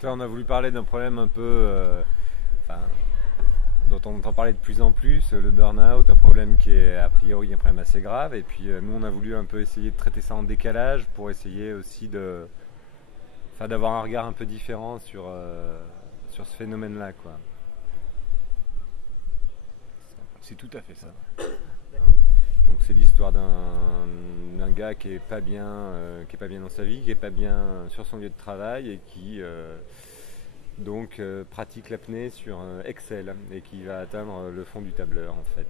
Ça, on a voulu parler d'un problème un peu, enfin, dont on entend parler de plus en plus, le burn-out, un problème qui est a priori un problème assez grave. Et puis nous, on a voulu un peu essayer de traiter ça en décalage pour essayer aussi d'avoir un regard un peu différent sur ce phénomène-là, quoi. C'est tout à fait ça. Donc c'est l'histoire d'un gars qui est pas bien dans sa vie, qui est pas bien sur son lieu de travail et qui pratique l'apnée sur Excel et qui va atteindre le fond du tableur en fait.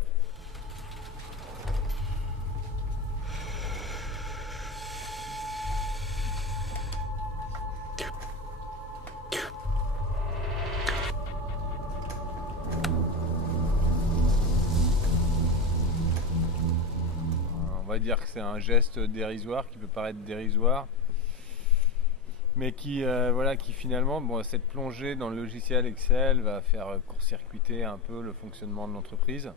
On va dire que c'est un geste dérisoire qui peut paraître dérisoire, mais qui finalement, bon, cette plongée dans le logiciel Excel va faire court-circuiter un peu le fonctionnement de l'entreprise.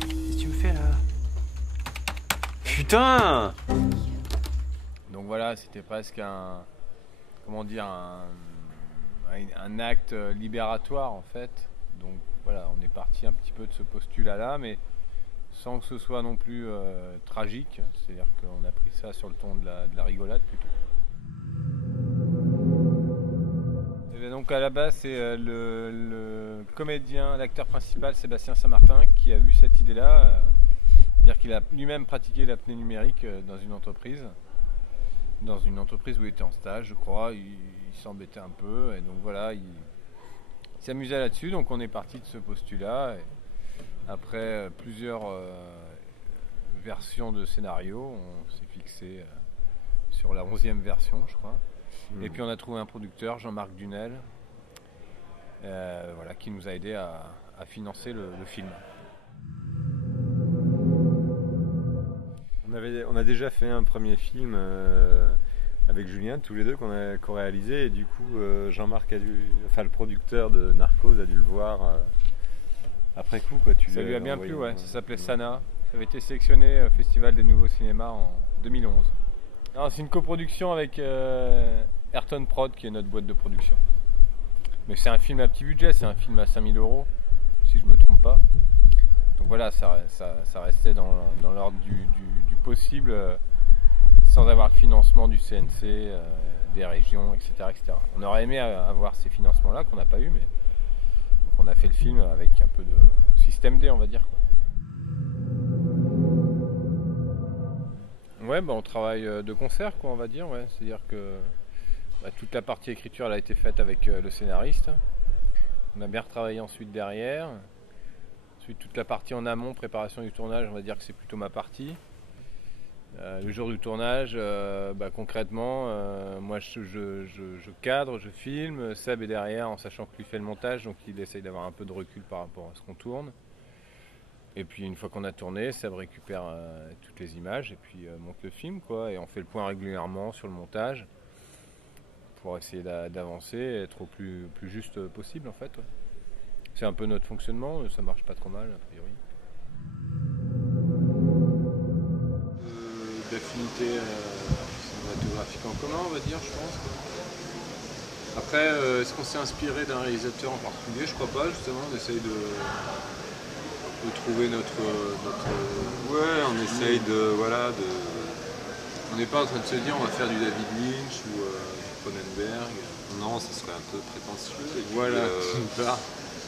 Qu'est-ce que tu me fais là? Putain! Donc voilà, c'était presque comment dire, un acte libératoire en fait. Donc voilà, on est parti un petit peu de ce postulat-là, mais sans que ce soit non plus tragique. C'est-à-dire qu'on a pris ça sur le ton de la rigolade plutôt. Et bien donc à la base, c'est le comédien, l'acteur principal Sébastien Saint-Martin qui a eu cette idée-là. C'est-à-dire qu'il a lui-même pratiqué l'apnée numérique dans une entreprise où il était en stage, je crois. Il s'embêtait un peu, et donc voilà, il s'amusait là-dessus. Donc on est parti de ce postulat. Et après plusieurs versions de scénario, on s'est fixé sur la 11e version, je crois. Et puis on a trouvé un producteur, Jean-Marc Dunel, voilà, qui nous a aidé à financer le film. On a déjà fait un premier film avec Julien, tous les deux, qu'on a co-réalisé, et du coup Jean-Marc le producteur de Narcos a dû le voir après coup, quoi. Ça lui a bien plu, ouais. Ça s'appelait Sana. Ça avait été sélectionné au Festival des Nouveaux Cinémas en 2011. Alors, c'est une coproduction avec Ayrton Prod, qui est notre boîte de production. Mais c'est un film à petit budget, c'est un film à 5 000 €, si je ne me trompe pas. Donc voilà, ça restait dans l'ordre du possible, sans avoir le financement du CNC, des régions, etc., etc. On aurait aimé avoir ces financements-là, qu'on n'a pas eu, mais donc on a fait le film avec un peu de système D, on va dire, quoi. Ouais, bah, on travaille de concert, quoi, on va dire. Ouais. C'est-à-dire que toute la partie écriture elle a été faite avec le scénariste. On a bien retravaillé ensuite derrière. Ensuite, toute la partie en amont, préparation du tournage, on va dire que c'est plutôt ma partie. Le jour du tournage, concrètement, moi je cadre, je filme. Seb est derrière en sachant que lui fait le montage, donc il essaye d'avoir un peu de recul par rapport à ce qu'on tourne. Et puis une fois qu'on a tourné, Seb récupère toutes les images et puis monte le film, quoi. Et on fait le point régulièrement sur le montage pour essayer d'avancer et être au plus juste possible, en fait. Ouais. C'est un peu notre fonctionnement, ça marche pas trop mal a priori. D'affinité cinématographique en commun, on va dire, je pense. Après, est-ce qu'on s'est inspiré d'un réalisateur en particulier? Je crois pas, justement, on essaye de trouver notre... Ouais, on essaye On n'est pas en train de se dire on va faire du David Lynch ou du Cronenberg. Non, ça serait un peu prétentieux. Et puis, Voilà.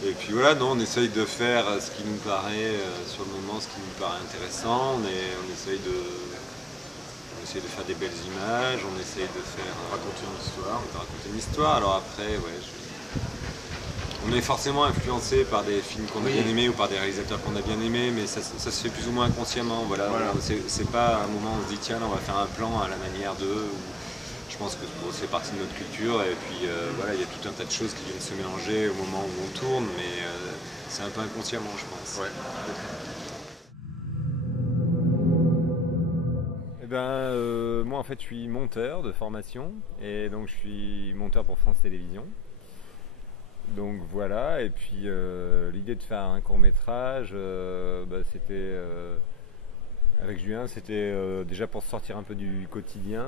et puis voilà, non, on essaye de faire ce qui nous paraît, sur le moment, ce qui nous paraît intéressant. On essaye de faire des belles images, on essaye de Raconter raconter une histoire. Alors après, ouais, on est forcément influencé par des films qu'on a bien aimés ou par des réalisateurs qu'on a bien aimés, mais ça se fait plus ou moins inconsciemment. Voilà. C'est pas à un moment où on se dit tiens, là, on va faire un plan à la manière d'eux. Je pense que c'est partie de notre culture, et puis voilà, il y a tout un tas de choses qui viennent se mélanger au moment où on tourne, mais c'est un peu inconsciemment, je pense. Ouais. Eh ben, moi en fait je suis monteur de formation, et donc je suis monteur pour France Télévisions. Donc voilà, et puis l'idée de faire un court métrage, c'était avec Julien, c'était déjà pour sortir un peu du quotidien,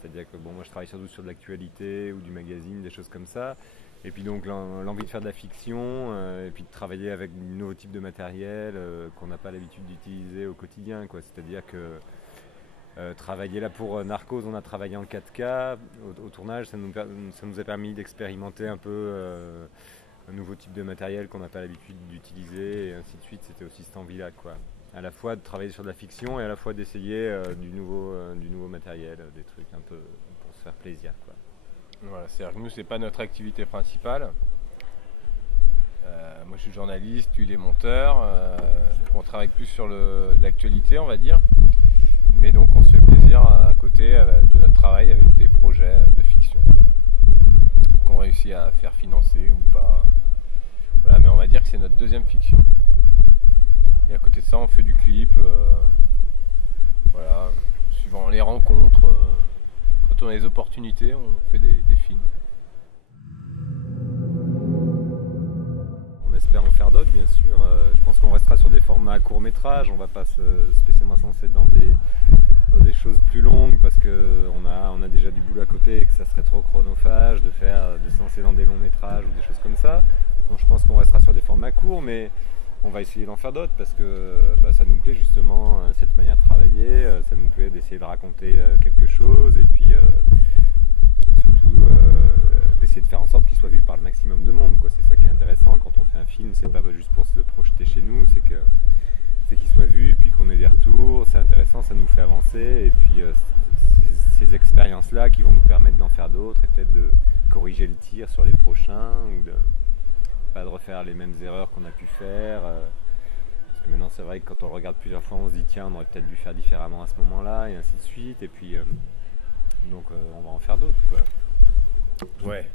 c'est-à-dire que bon, moi je travaille surtout sur de l'actualité ou du magazine, des choses comme ça. Et puis donc l'envie de faire de la fiction, et puis de travailler avec de nouveaux types de matériel qu'on n'a pas l'habitude d'utiliser au quotidien, quoi. C'est-à-dire que travailler là pour Narcos, on a travaillé en 4K. Au tournage, ça nous a permis d'expérimenter un peu un nouveau type de matériel qu'on n'a pas l'habitude d'utiliser, et ainsi de suite. C'était aussi cette envie-là, quoi. À la fois de travailler sur de la fiction et à la fois d'essayer du nouveau matériel, des trucs un peu pour se faire plaisir, quoi. Voilà, c'est-à-dire que nous, c'est pas notre activité principale. Moi, je suis journaliste, lui, il est monteur. Donc, on travaille plus sur l'actualité, on va dire. Mais donc, on se fait plaisir à côté de notre travail avec des projets de fiction qu'on réussit à faire financer ou pas. Voilà, mais on va dire que c'est notre deuxième fiction. Et à côté de ça, on fait du clip. Voilà, suivant les rencontres. Quand on a les opportunités, on fait des films. On espère en faire d'autres, bien sûr. Je pense qu'on restera sur des formats court-métrage. On ne va pas spécialement se lancer dans des choses plus longues parce qu'on a déjà du boulot à côté et que ça serait trop chronophage de se lancer dans des longs métrages ou des choses comme ça. Donc je pense qu'on restera sur des formats courts, mais on va essayer d'en faire d'autres parce que ça nous plaît justement cette manière de travailler, ça nous plaît d'essayer de raconter quelque chose et puis surtout d'essayer de faire en sorte qu'il soit vu par le maximum de monde, quoi. C'est ça qui est intéressant quand on fait un film, c'est pas juste pour se le projeter chez nous, c'est qu'il soit vu, puis qu'on ait des retours, c'est intéressant, ça nous fait avancer et puis ces expériences-là qui vont nous permettre d'en faire d'autres et peut-être de corriger le tir sur les prochains ou pas de refaire les mêmes erreurs qu'on a pu faire. Parce que maintenant, c'est vrai que quand on le regarde plusieurs fois, on se dit tiens, on aurait peut-être dû faire différemment à ce moment-là, et ainsi de suite. Et puis, donc, on va en faire d'autres, quoi. Ouais.